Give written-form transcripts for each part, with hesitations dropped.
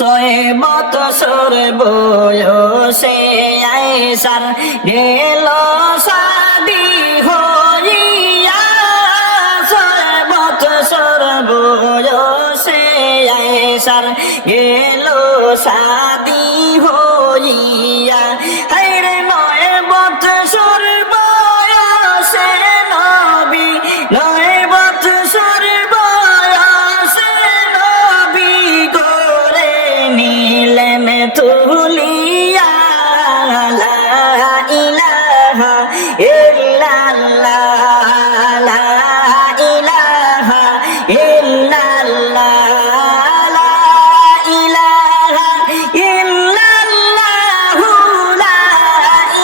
বৎসর বয়সে আয়েশার গেল শাদী হইয়া। 6 বৎসর বয়সে আয়েশার গেল শাদী হইয়া। হায়রে 9 বৎসর বয়সে নবী, 9 বৎসর বয়সে নবী করে নিলেন তুলিয়া। লা ইলাহা ইল্লাল্লাহ, লা ইলাহা ইল্লাল্লাহ, লা ইলাহা ইল্লাল্লাহু, লা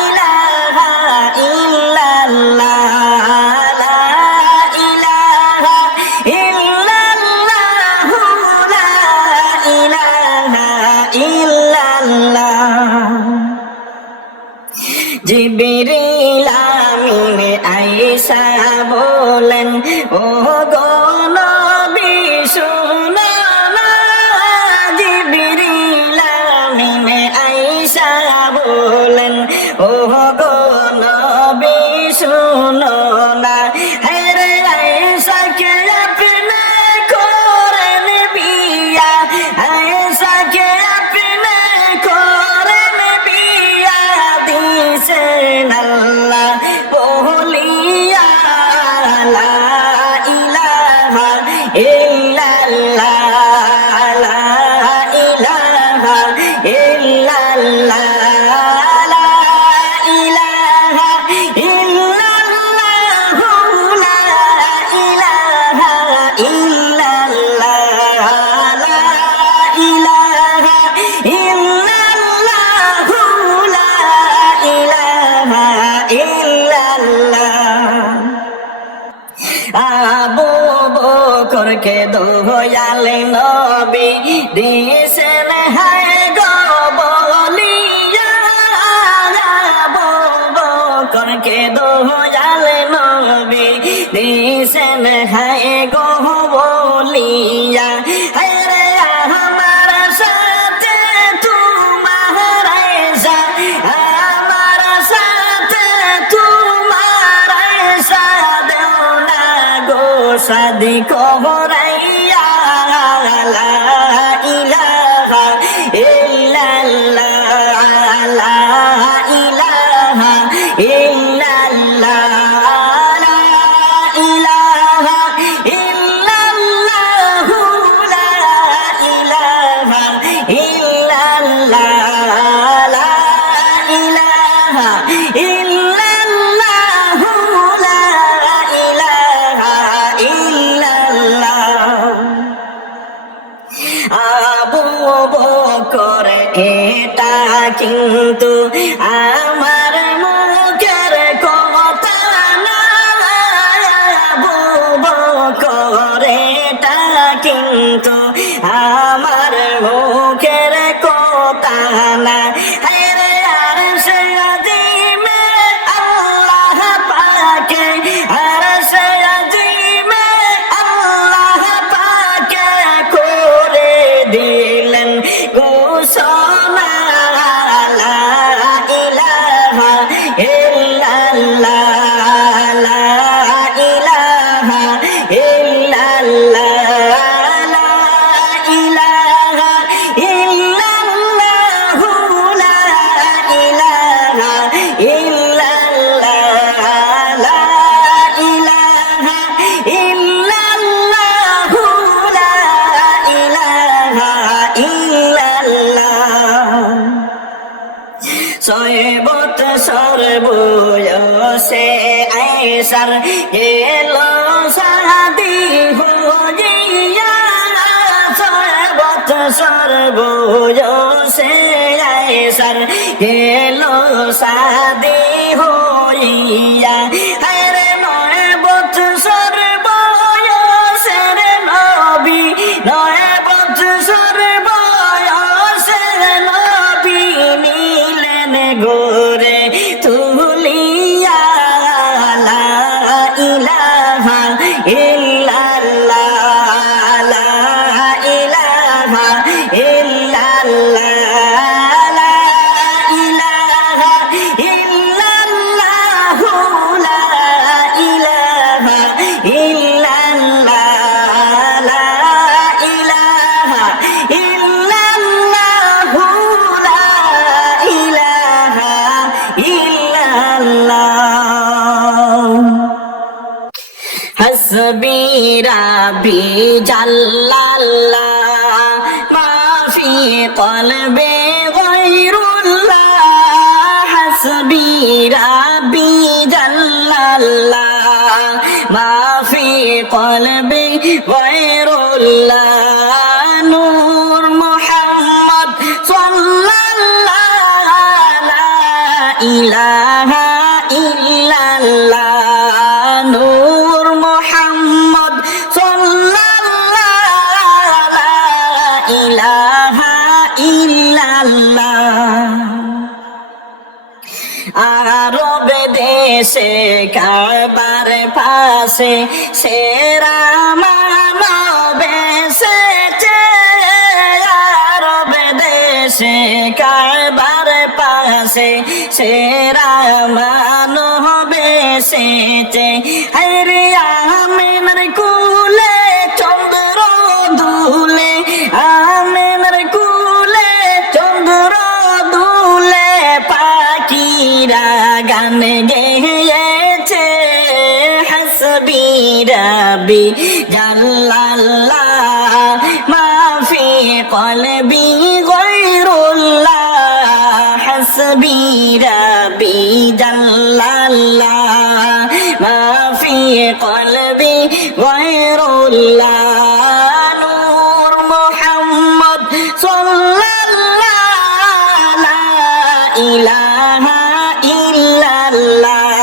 ইলাহা ইল্লাল্লাহ, লা ইলাহা ইল্লাল্লাহু, লা ইলাহা ইল্লাল্লাহ। জিবরিল আমিন আয়েশা বলেন, ও গো নবী শুনো না। জিবরিল আমিন আয়েশা বলেন, ও গো নবী শুনো না। হেরে আয়েশাকে আপনি করেন বিয়া, আয়েশাকে আপনি করেন বিয়া, দিছেন আল্লাহ বলিয়া। লা ইলাহা ইল্লাল্লাহ, লা ইলাহা ইল্লাল্লাহ, লা ইলাহা ইল্লাল্লাহু, লা ইলাহা ইল্লাল্লাহ, লা ইলাহা ইল্লাল্লাহু, লা ইলাহা ইল্লাল্লাহ। আবু বকরকে দয়াল নবী দিছেন হায় গো বলিয়া। আবু বকরকে দয়াল নবী দিছেন হায় গো বলিয়া। হায়রে আমার সাথে তোমার আয়েশা, আমার সাথে তোমার আয়েশা, দেও না গো শাদী করাইয়া। লা ইলাহা ইল্লাল্লাহ, লা ইলাহা ইল্লাল্লাহ, লা ইলাহা ইল্লাল্লাহু, লা ইলাহা ইল্লাল্লাহ, লা ইলাহা ইল্লাল্লাহু, লা ইলাহা ইল্লাল্লাহ। আবু বকর এটা কিন্তু আমার মুখের কথা না। আবু বকর এটা কিন্তু আমার মুখের কথা না। হায়রে আরশে আযীমে আল্লাহ পাকে, আরশে আযীমে আল্লাহ পাকে করে দিলেন ঘোষণা। লা ইলাহা ইল্লাল্লাহ, লা ইলাহা ইল্লাল্লাহ, লা ইলাহা ইল্লাল্লাহু, লা ইলাহা ইল্লাল্লাহ, লা ইলাহা ইল্লাল্লাহু, লা ইলাহা ইল্লাল্লাহ। 6 বৎসর বয়সে আয়েশার গেল শাদী হইয়া। 6 বৎসর বয়সে আয়েশার গেল শাদী হইয়া। হায়রে 9 বৎসর বয়সের নবী, 9 বৎসর বয়সের নবী নিলেন গোরে তুলিয়া। লা ইলাহা ইল্লাল্লাহ, লা ইলাহা ইল্লাল্লাহ, রাব্বি জাল্লাল্লাহ মা ফি কলবি গায়রুল্লাহ হাসবি রাব্বি জাল্লাল্লাহ মা ফি কলবি গায়রুল্লাহ নূর মুহাম্মদ সাল্লাল্লাহ লা ইলাহা ইল্লাল্লাহ নূর মুহাম্মদ সাল্লাল্লাহ লা ইলাহা ইল্লাল্লাহ আরব দেশে কাবার পাশে সেরা মানব এসেছে আরব দেশে কাবার পাশে সেরা মানব এসেছে আরে আমিনার কুলে চন্দ্র দুলে আমিনার কুলে চন্দ্র দুলে পাখিরা গান গেয়েছে হাসবি রাব্বি জাল্লাল্লাহ মা ফি কলবি গায়রুল্লাহ হাসবি রাব্বি জাল্লাল্লাহ মা ফি কলবি গায়রুল্লাহ নূর মুহাম্মদ সাল্লাল্লাহ লা ইলাহা ইল্লাল্লাহ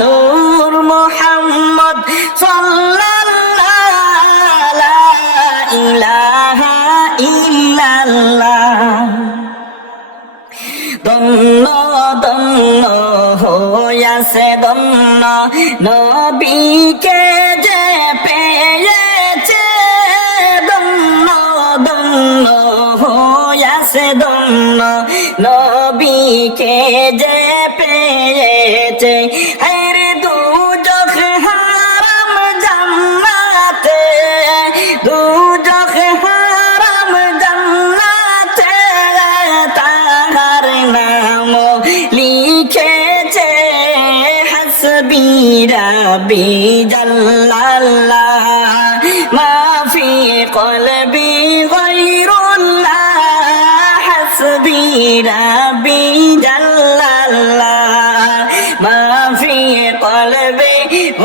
নূর মুহাম্মদ সাল্লাল্লাহ লা ইলাহা ইল্লাল্লাহ দন্ন দন্ন হইয়াছে দন্ন নবীকে যে পেয়েছে দন্ন দন্ন হইয়াছে দন্ন নবীকে যে পেয়েছে হরে দুজখ হারাম জান্নাতে দুজখ হারাম জান্নাতে তাহার নাম লিখেছে হাসবি রাব্বি জাল্লাল্লাহ মা ফি কলবি গায়রুল্লাহ হাসবি রাব্বি জাল্লাল্লাহ মা ফি কলবি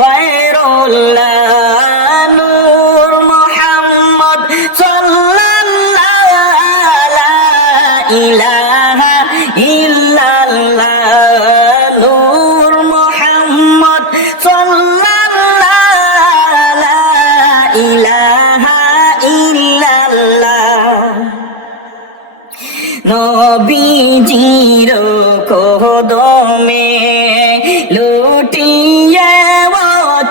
গায়রুল্লাহ নূর মুহাম্মদ সাল্লাল্লাহ লা ইলাহা ইল্লাল্লাহ নূর মুহাম্মদ সাল্লাল্লাহ লা ইলাহা ইল্লাল্লাহ নবীজির কোদমে লুটিয়ে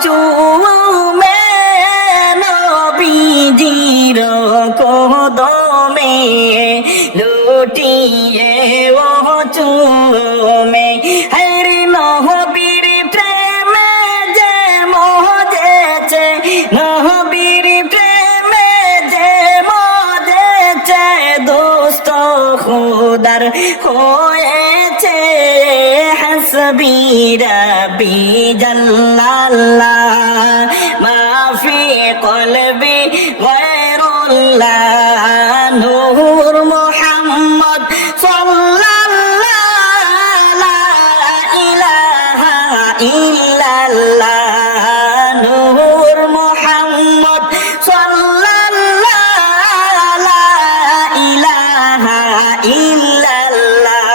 চুমে নবীজির কোদমে লুটিয়ে চুমে হরি নহবীর প্রেমে যে মজেছে নহবীর প্রেমে যে মজেছে দোস্ত খুদার হয়েছে হাসবি রাব্বি জাল্লাল্লাহ মা ফি কলবি গায়রুল্লাহ নূর মুহাম্মদ সাল্লাল্লাহ লা ইলাহা ইল্লাল্লাহ নূর মুহাম্মদ সাল্লাল্লাহ লা ইলাহা ইল্লাল্লাহ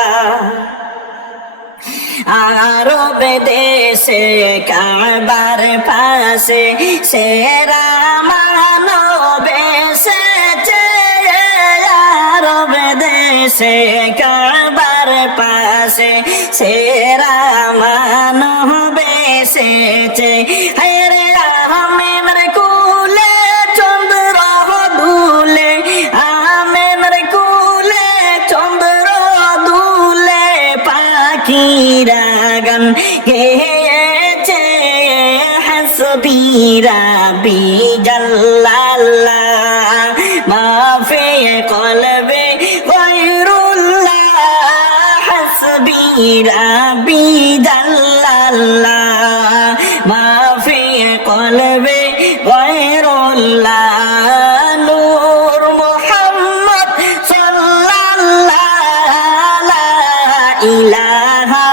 আরব দেশে কাবার পাশে সেরা মানব এসেছে আরব দেশে কাবার পাশে সেরা মানব এসেছে হরে আমিনার কুলে চন্দ্র দুলে আমিনার কুলে চন্দ্র দুলে পাখিরা গান গেয়েছে হাসবি রাব্বি জাল্লাল্লাহ মা ফি কলবি গায়রুল্লাহ হাসবি রাব্বি জাল্লাল্লাহ মা ফি কলবি গায়রুল্লাহ ইলাহা